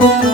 Thank you.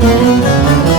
Thank you.